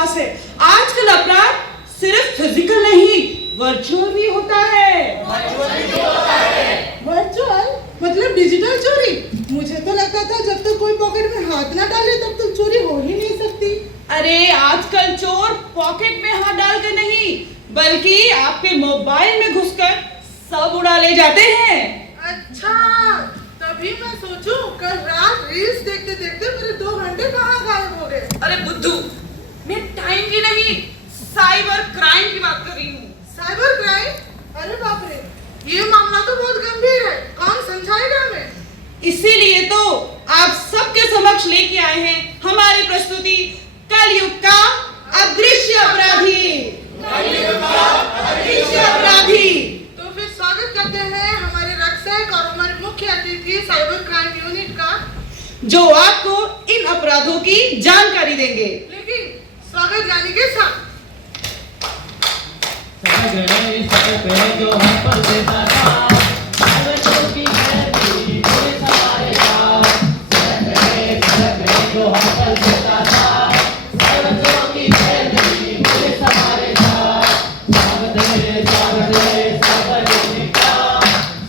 विश्वास है। आजकल अपराध सिर्फ फिजिकल नहीं, वर्चुअल भी होता है। वर्चुअल मतलब डिजिटल चोरी? मुझे तो लगता था जब तक कोई पॉकेट में हाथ ना डाले तब तक चोरी हो ही नहीं सकती। अरे आजकल चोर पॉकेट में हाथ डालकर नहीं, बल्कि आपके मोबाइल में घुसकर सब उड़ा ले जाते हैं। अच्छा, तभी मैं सोचूं कल रात रील्स देखते देखते मेरे 2 घंटे कहाँ गायब हो गए। अरे बुद्धू, मैं टाइम की नहीं, साइबर क्राइम की बात कर रही हूँ। Cyber crime? अरे बाप रे, ये मामला तो बहुत गंभीर है। कौन समझाएगा हमें? इसीलिए तो आप सबके समक्ष लेके आए हैं हमारी प्रस्तुति कलयुग का अदृश्य अपराधी। अदृश्य अपराधी। तो फिर स्वागत करते हैं हमारे रक्षक और हमारे मुख्य अतिथि साइबर क्राइम यूनिट का, जो आपको इन अपराधों की जानकारी देंगे। लेकिन स्वागत गाने के साथ। जो हम पर देता था, की खैरी पूरे सवारे था। जो हम पर देता था, की खैरी पूरे सवारे था। स्वागत है साइबर यूनिट का।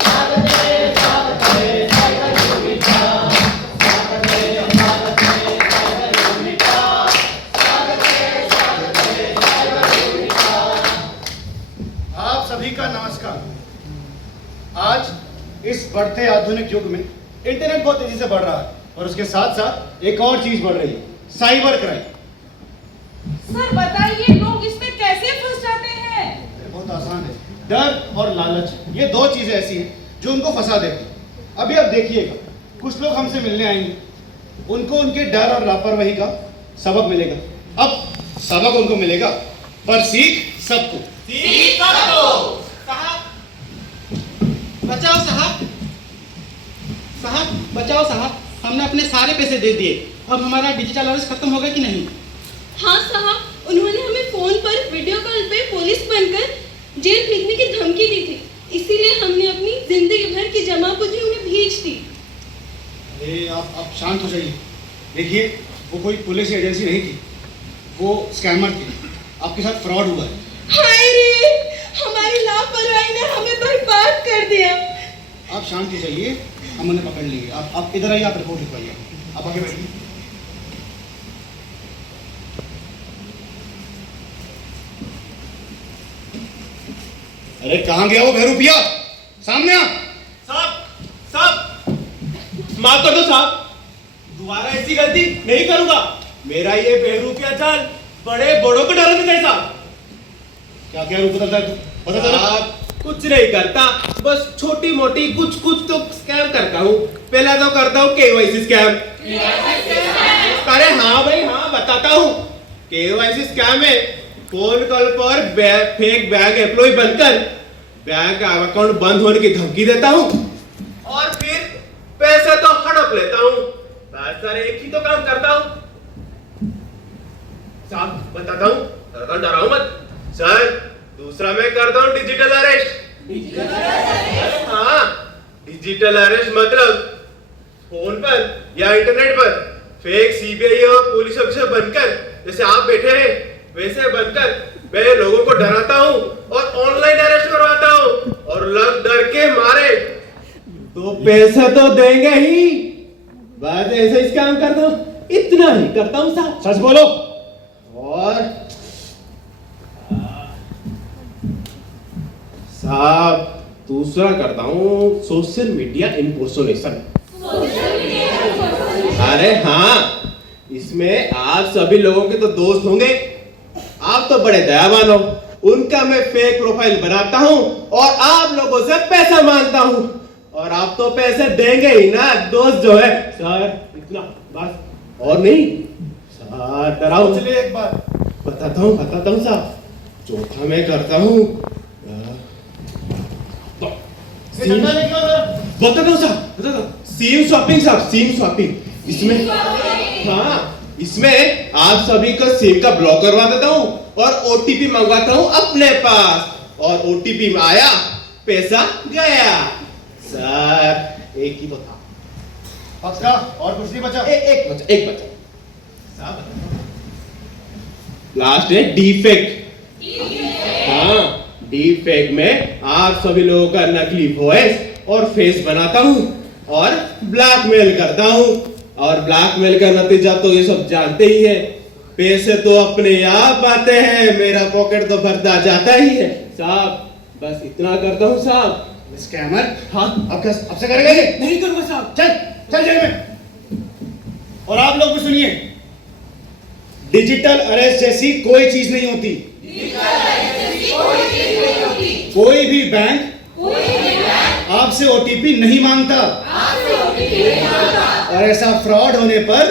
स्वागत है साइबर यूनिट का। स्वागत है साइबर यूनिट का। स्वागत है साइबर यूनिट का। आप सभी का नमस्कार। आज इस बढ़ते आधुनिक युग में इंटरनेट बहुत तेजी से बढ़ रहा है और उसके साथ साथ एक और चीज बढ़ रही है, साइबर क्राइम। सर बताइए, लोग इसमें कैसे फंस जाते हैं? बहुत आसान है। डर और लालच, ये 2 चीजें ऐसी हैं जो उनको फंसा देती हैं। अभी आप देखिएगा, कुछ लोग हमसे मिलने आएंगे, उनको उनके डर और लापरवाही का सबक मिलेगा। अब सबक उनको मिलेगा, पर सीख सबको। बचाओ साहब, बचाओ साहब, हमने अपने सारे पैसे दे दिए। अब हमारा डिजिटल अरेस्ट खत्म होगा कि नहीं? हाँ साहब, उन्होंने हमें फोन पर वीडियो कॉल पे पुलिस बनकर जेल भेजने की धमकी दी थी, इसीलिए हमने अपनी जिंदगी भर की जमा पूंजी उन्हें भेज दी। अरे आप शांत हो जाइए। देखिए, वो कोई पुलिस एजेंसी नहीं थी, वो स्कैमर थी। आपके साथ फ्रॉड हुआ है। हाय रे, हमारी लापरवाही ने हमें बर्बाद कर दिया। आप शांत हो जाइए, हम उन्हें पकड़ लेंगे। आप इधर आइए, आप रिपोर्ट लिखवाइए। आप आगे बैठिए। अरे कहाँ गया वो बहरूपिया? सामने आ। साहब माफ कर दो साहब, दोबारा ऐसी गलती नहीं करूंगा। मेरा ये बेहरूपिया चाल बड़े बड़ों को डरा देता है साहब। क्या क्या रूप बदलता है तू? बता जरा। साहब कुछ नहीं करता, बस छोटी मोटी कुछ तो स्कैम करता हूँ। पहला तो करता हूँ केवाईसी स्कैम। अरे हाँ भाई हाँ, बताता हूँ। केवाईसी स्कैम में फोन कॉल पर फेक बैंक एम्प्लॉय बनकर बैंक अकाउंट बंद होने की धमकी देता हूँ और फिर पैसे तो हड़प लेता हूँ। बस सर, एक ही तो काम करता हूँ साहब, बताता हूँ, डराओ मत सर। दूसरा मैं करता हूँ डिजिटल अरेस्ट। हाँ, डिजिटल अरेस्ट मतलब फोन पर या इंटरनेट पर फेक सीबीआई और पुलिस ऑफिसर बनकर, जैसे आप बैठे हैं वैसे बनकर मैं लोगों को डराता हूँ और ऑनलाइन अरेस्ट करवाता हूँ और लग डर के मारे तो पैसे तो देंगे ही। बस ऐसे ही काम करता हूँ, इतना ही करता हूँ साहब। सच बोलो। और साहब दूसरा करता हूँ सोशल मीडिया इम्पर्सोनेशन। अरे हाँ, इसमें आप सभी लोगों के तो दोस्त होंगे, आप तो बड़े दयावान हो। उनका मैं फेक प्रोफाइल बनाता हूँ और आप लोगों से पैसा मांगता हूँ और आप तो पैसे देंगे ही ना, दोस्त जो है। सर इतना बस, और नहीं सर, डराओ। चलिए एक बात बताता हूँ साहब। चौथा मैं करता हूँ बताता हूँ साहब, सीम स्वैपिंग साहब, सीम स्वैपिंग। इसमें हाँ, इसमें आप सभी का सिम का ब्लॉक करवा देता हूँ और ओटीपी मंगवाता हूँ अपने पास, और ओटीपी में आया पैसा गया। सर एक ही तो था। पक्का? और कुछ नहीं बचा? एक बचा साहब। लास्ट है डीफेक। हाँ, डीफेक में आप सभी लोगों का नकली वॉइस और फेस बनाता हूँ और ब्लैकमेल करता हूँ। और ब्लैकमेल का नतीजा तो ये सब जानते ही है, पैसे तो अपने आप आते हैं, मेरा पॉकेट तो भरता जाता ही है साहब। बस इतना करता हूँ साहब। स्कैमर, हाँ, अब से करेगा ये? नहीं करूंगा साहब। चल चल जेल में। और आप लोग भी सुनिए, डिजिटल अरेस्ट जैसी कोई चीज नहीं होती। कोई भी बैंक आपसे ओटीपी नहीं मांगता। और ऐसा फ्रॉड होने पर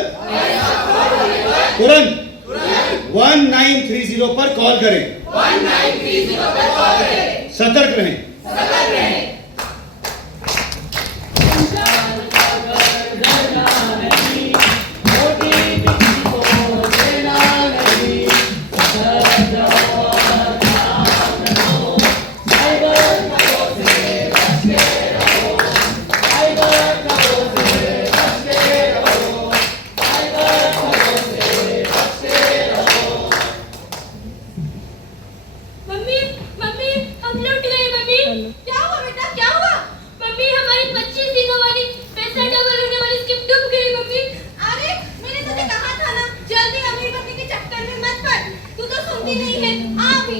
तुरंत 1930 पर कॉल करें। सतर्क रहें। मम्मी मम्मी हम लौट गए। मम्मी क्या हुआ बेटा, क्या हुआ? मम्मी हमारी 25 दिनों वाली पैसा डबल होने वाली स्कीम डूब गई। मम्मी अरे मैंने तुझे कहा था ना, जल्दी अमीर बनने के चक्कर में मत पड़। तू तो सुनती नहीं है। आ भी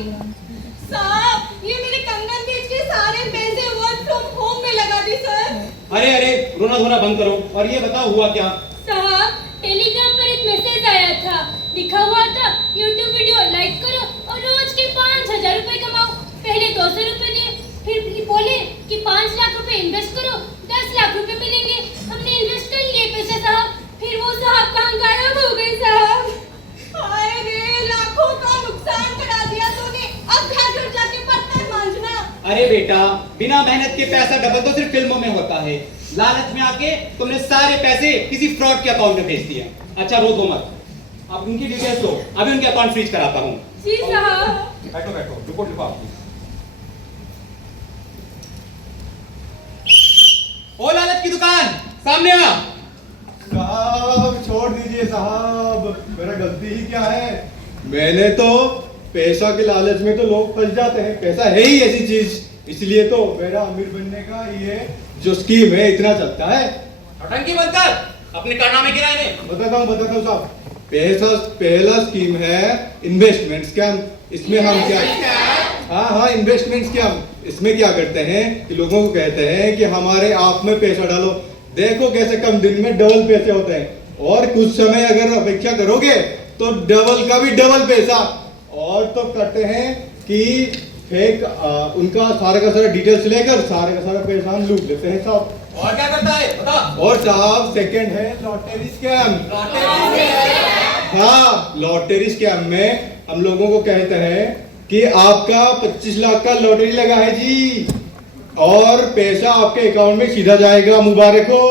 साहब, ये मेरे कंगन बेच के सारे पैसे वर्क फ्रॉम होम में लगा दी सर। अरे अरे रोना धोना बंद करो और ये बताओ हुआ क्या? साहब, टेलीग्राम पर एक मैसेज आया था, लिखा हुआ था YouTube वीडियो लाइक करो और रोज के 5000 रुपए कमाओ। पहले 200 रुपए दिए, फिर बोले कि 5 लाख रुपए इन्वेस्ट करो, 10 लाख रुपए मिलेंगे। हमने इन्वेस्ट कर लिए पैसे साहब, फिर वो साहब कहाँ गायब हो गए साहब। हाय रे, लाखों का नुकसान करा दिया तूने। अब घर जाके बर्तन मांजना। अरे बेटा, बिना मेहनत के पैसा डबल तो सिर्फ फिल्मों में होता है। लालच में आके तुमने सारे पैसे किसी फ्रॉड के अकाउंट में भेज दिया। अच्छा रो दो मत, अब उनकी डिटेल्स दो, अभी उनके अकाउंट फ्रीज कराता हूँ। जी साहब। बैठो बैठो, रिपोर्ट लिखो आपकी। ओ लालच की दुकान, सामने आ। साहब छोड़ दीजिए साहब, मेरा गलती ही क्या है? मैंने तो पैसा के लालच में तो लोग फंस जाते हैं। पैसा है ही ऐसी चीज, इसलिए तो मेरा अमीर बनने का ये जो स्कीम है इतना चलता है। नौटंकी बंद कर, अपने कारनामे गिनाए ने। बताता हूँ साहब। पहला स्कीम है इन्वेस्टमेंट स्कैम। इसमें हम क्या, हाँ इन्वेस्टमेंट स्कैम। इसमें क्या करते हैं कि लोगों को कहते हैं कि हमारे आप में पैसा डालो, देखो कैसे कम दिन में डबल पैसे होते हैं, और कुछ समय अगर अपेक्षा करोगे तो डबल का भी डबल पैसा। और तो करते हैं कि फेक उनका सारा का सारा डिटेल्स लेकर सारे का सारा पैसा हम लूट लेते हैं साहब। और क्या करता है बता। और साहब सेकंड है लॉटरी स्कैम। हाँ, लॉटरी स्कैम में हम लोगों को कहते हैं कि आपका 25 लाख का लॉटरी लगा है जी, और पैसा आपके अकाउंट में सीधा जाएगा, मुबारक हो।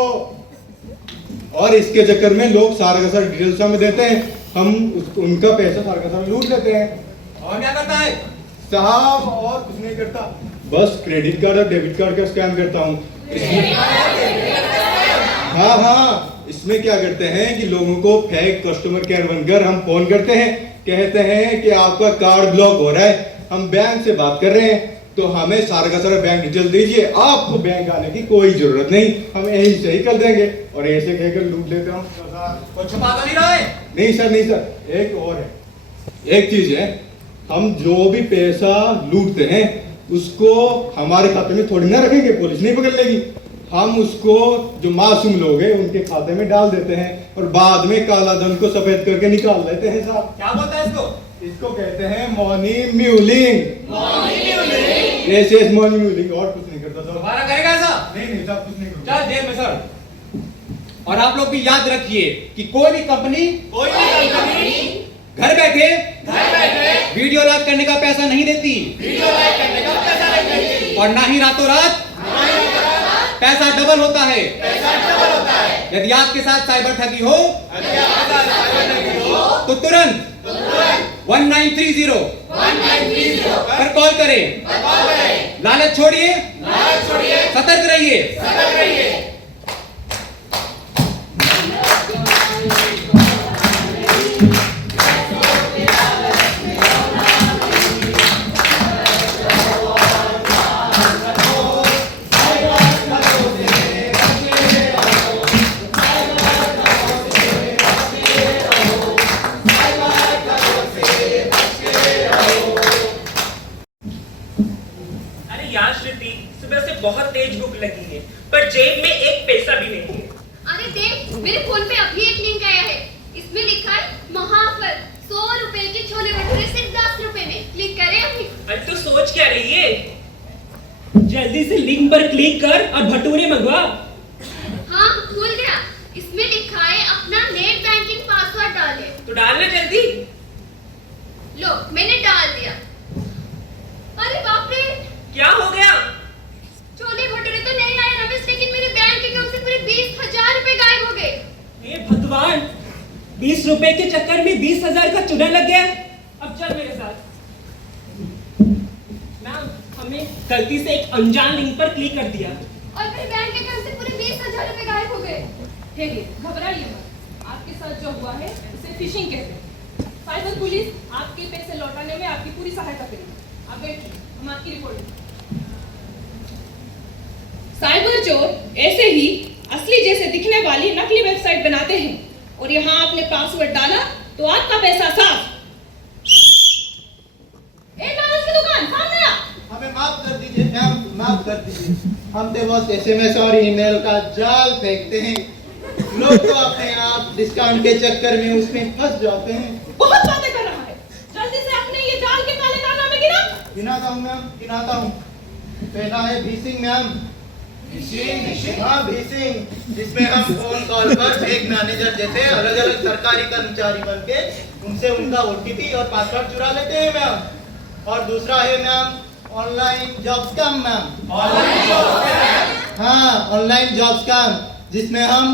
और इसके चक्कर में लोग सारा का सारा डिटेल्स हमें देते हैं, हम उनका पैसा सारा का सारा लूट लेते हैं। और क्या करता है साहब? और कुछ नहीं करता, बस क्रेडिट कार्ड और डेबिट कार्ड का स्कैम करता हूँ। हाँ, इसमें क्या करते हैं कि लोगों को फेक कस्टमर केयर बनकर हम फोन करते हैं, कहते हैं कि आपका कार्ड ब्लॉक हो रहा है, हम बैंक से बात कर रहे हैं, तो हमें सारा का सारा बैंक डिटेल दीजिए, आपको बैंक आने की कोई जरूरत नहीं, हम यही से ही कर देंगे। और ऐसे कहकर लूट लेते हूँ। कुछ छुपा तो नहीं रहा है? नहीं सर, एक और है, एक चीज है, हम जो भी पैसा लूटते हैं उसको हमारे खाते में थोड़ी ना रखेंगे, पुलिस नहीं पकड़ लेगी। हम उसको जो मासूम लोग हैं उनके खाते में डाल देते हैं और बाद में काला धन को सफेद करके निकाल लेते हैं साहब। क्या बोलता है इसको? इसको कहते हैं money mewling. Yes money mewling, और कुछ नहीं करता साहब। दोबारा करेगा ऐसा? नहीं साहब, कुछ नहीं करता। चल जेल में सर। और आप लोग भी याद रखिए कि कोई भी कंपनी घर बैठे वीडियो लाइव करने का पैसा नहीं देती, और ना ही रातों रात पैसा डबल होता है। यदि आपके साथ साइबर ठगी हो तो तुरंत 1930 पर कॉल करें। लालच छोड़िए, सतर्क रहिए। बहुत तेज भूख लगी है, पर जेब में एक पैसा भी नहीं है। अरे देख, मेरे फोन पे अभी एक लिंक आया है। इसमें लिखा है महाफल 100 रुपए के छोले भटूरे सिर्फ 10 रुपए में। क्लिक करें अभी। अरे तो सोच क्या रही है? जल्दी से लिंक पर क्लिक कर और भटूरे मंगवा। हाँ, खुल गया। इसमें लिखा है अपना नेट बैंकिंग पासवर्ड डाले। तो डालना जल्दी। लो, मैंने डाल दिया। अरे बाप रे, क्या हो गया? छोले भटूरे तो नहीं आए रमेश, लेकिन मेरे बैंक अकाउंट से पूरे 20,000 रुपए गायब हो गए। हे भगवान, 20 रुपए के चक्कर में 20,000 का चूना लग गया। अब चल मेरे साथ। मैम, हमने गलती से एक अनजान लिंक पर क्लिक कर दिया और मेरे बैंक अकाउंट से पूरे 20,000 रुपए गायब हो गए। घबराइए मत, आपके साथ जो हुआ है उसे फिशिंग कहते हैं। साइबर पुलिस आपके पैसे लौटाने में आपकी पूरी सहायता करेगी। आप बैठिए, हम आपकी रिपोर्ट। साइबर चोर ऐसे ही असली जैसे दिखने वाली नकली वेबसाइट बनाते हैं और यहाँ आपने पासवर्ड डाला तो आपका पैसा साफ। लालच की दुकान सामने आ। हमें माफ कर दीजिए मैम, माफ कर दीजिए। हम तो बस एसएमएस और ईमेल का जाल फेंकते हैं। लोग तो अपने आप डिस्काउंट के चक्कर में उसमें फंस जाते हैं। बहुत बातें कर रहा है, जल्दी से अपने ये जाल के काले कारनामे गिना। गिनाता हूँ मैम, गिनाता हूँ। पहला है भीसिंग मैम। हाँ, भीसिंग, जिसमें हम फोन कॉल पर फेक मैनेजर जैसे अलग अलग सरकारी कर्मचारी बन के उनसे उनका ओटीपी और पासवर्ड चुरा लेते हैं मैम। और दूसरा है ma'am online job scam ma'am. हाँ, ऑनलाइन जॉब स्कैम, जिसमें हम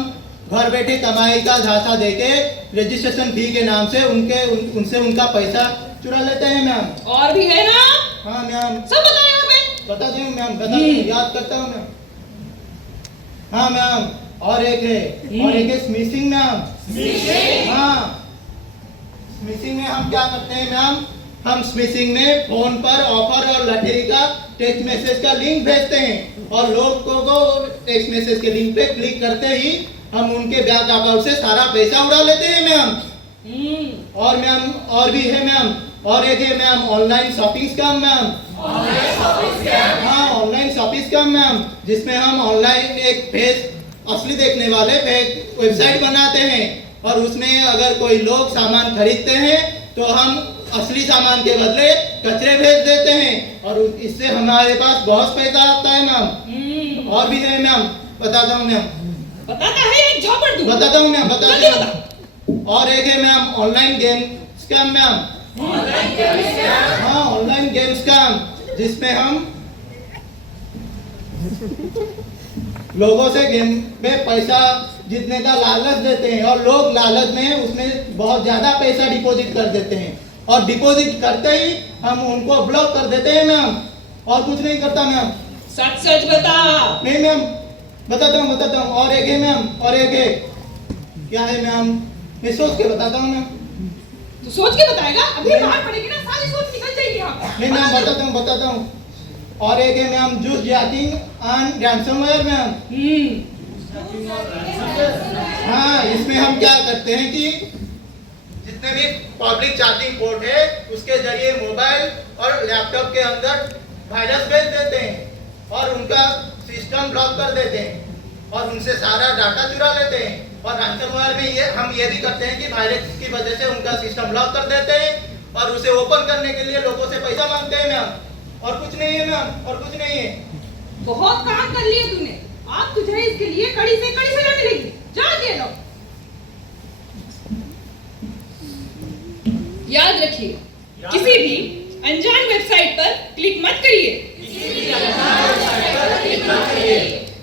घर बैठे कमाई का झांसा देके रजिस्ट्रेशन फी के नाम से उनसे उनका पैसा चुरा लेते हैं मैम। और भी है ना? हाँ मैम, सब बताओ यहाँ पे। बता दूं मैम, बता दूं, याद करता हूँ मैम। हाँ मैम, और एक है स्मिशिंग मैम। हाँ, स्मिशिंग में हम क्या करते हैं मैम, हम स्मिशिंग में फोन पर ऑफर और लॉटरी का टेक्स्ट मैसेज का लिंक भेजते हैं और लोगों को टेक्स्ट मैसेज के लिंक पे क्लिक करते ही हम उनके बैंक अकाउंट से सारा पैसा उड़ा लेते हैं मैम। और मैम, और भी है मैम, और एक है ma'am online shopping scam ma'am. हाँ, ऑनलाइन शॉपिंग स्कैम मैम, जिसमें हम ऑनलाइन एक फेक असली देखने वाले फेक वेबसाइट बनाते हैं और उसमें अगर कोई लोग सामान खरीदते हैं तो हम असली सामान के बदले कचरे भेज देते हैं और इससे हमारे पास बहुत पैसा आता है मैम। और भी है मैम, बताता हूँ मैम। बताता है एक झापड़ दूं। बताता हूँ मैम, जल्दी बताता बता। हूँ। और एक है ma'am online game scam ma'am. हाँ, ऑनलाइन गेम स्कैम, जिसमें हम लोगों से गेम में पैसा जीतने का लालच देते हैं और लोग लालच में उसमें बहुत ज्यादा पैसा डिपॉजिट कर देते हैं और डिपॉजिट करते ही हम उनको ब्लॉक कर देते हैं मैम। और कुछ नहीं करता मैम। सच सच बता। नहीं मैम, बताता हूँ। और एक है मैम, और एक है, क्या है मैम, मैं सोच के बताता हूँ मैम। तू सोच के बताएगा? अभी बाहर पड़ेगी ना, सारी सोच निकल जाएगी यहाँ। नहीं मैम, बताता हूँ। और एक है ma'am juice jacking and ransomware ma'am. हाँ, इसमें हम क्या करते हैं कि जितने भी पब्लिक चार्जिंग पोर्ट है उसके जरिए मोबाइल और लैपटॉप के अंदर वायरस भेज देते हैं और उनका सिस्टम ब्लॉक कर देते हैं और उनसे सारा डाटा चुरा लेते हैं। और रैंसमवेयर में हम ये भी करते हैं कि वायरस की वजह से उनका सिस्टम ब्लॉक कर देते हैं और उसे ओपन करने के लिए लोगों से पैसा मांगते हैं मैम। और कुछ नहीं है मैम, और कुछ नहीं है। बहुत काम कर लिया तूने, आप तुझे इसके लिए कड़ी से कड़ी सजा मिलेगी। जा दे लो। याद रखिए, किसी भी अनजान वेबसाइट पर क्लिक मत करिए।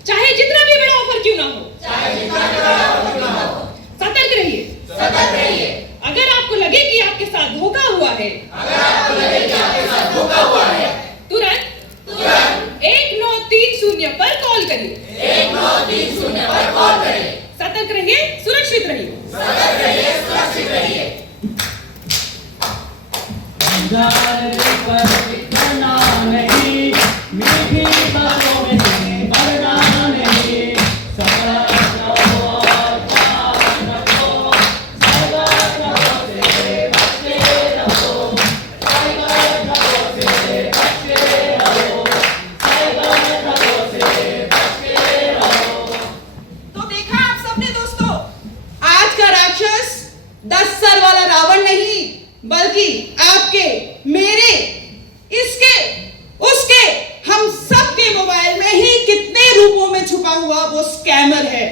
चाहे जितना भी बड़ा ऑफर क्यों ना हो। सतर्क रहिए। अगर आपको लगे कि आपके साथ धोखा हुआ है, तुरंत 1930 पर कॉल करिए। सतर्क रहिए, सुरक्षित रहिए। पर इतना नहीं, मीठी बातों में भरना नहीं, से आपके, मेरे, इसके, उसके, हम सब के मोबाइल में ही कितने रूपों में छुपा हुआ वो स्कैमर है।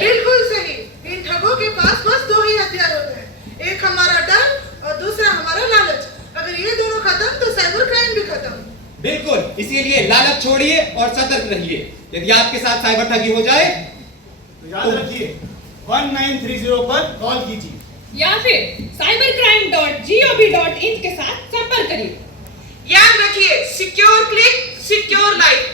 बिल्कुल सही। इन ठगों के पास बस दो ही हथियार होते हैं, एक हमारा डर और दूसरा हमारा लालच। अगर ये दोनों खत्म तो साइबर क्राइम भी खत्म। बिल्कुल, इसीलिए लालच छोड़िए और सतर्क रहिए। यदि आपके साथ साइबर ठगी हो जाए तो याद रखिए 1930 पर कॉल कीजिए या फिर cybercrime.gov.in के साथ संपर्क करिए। याद रखिए, सिक्योर क्लिक, सिक्योर लाइफ।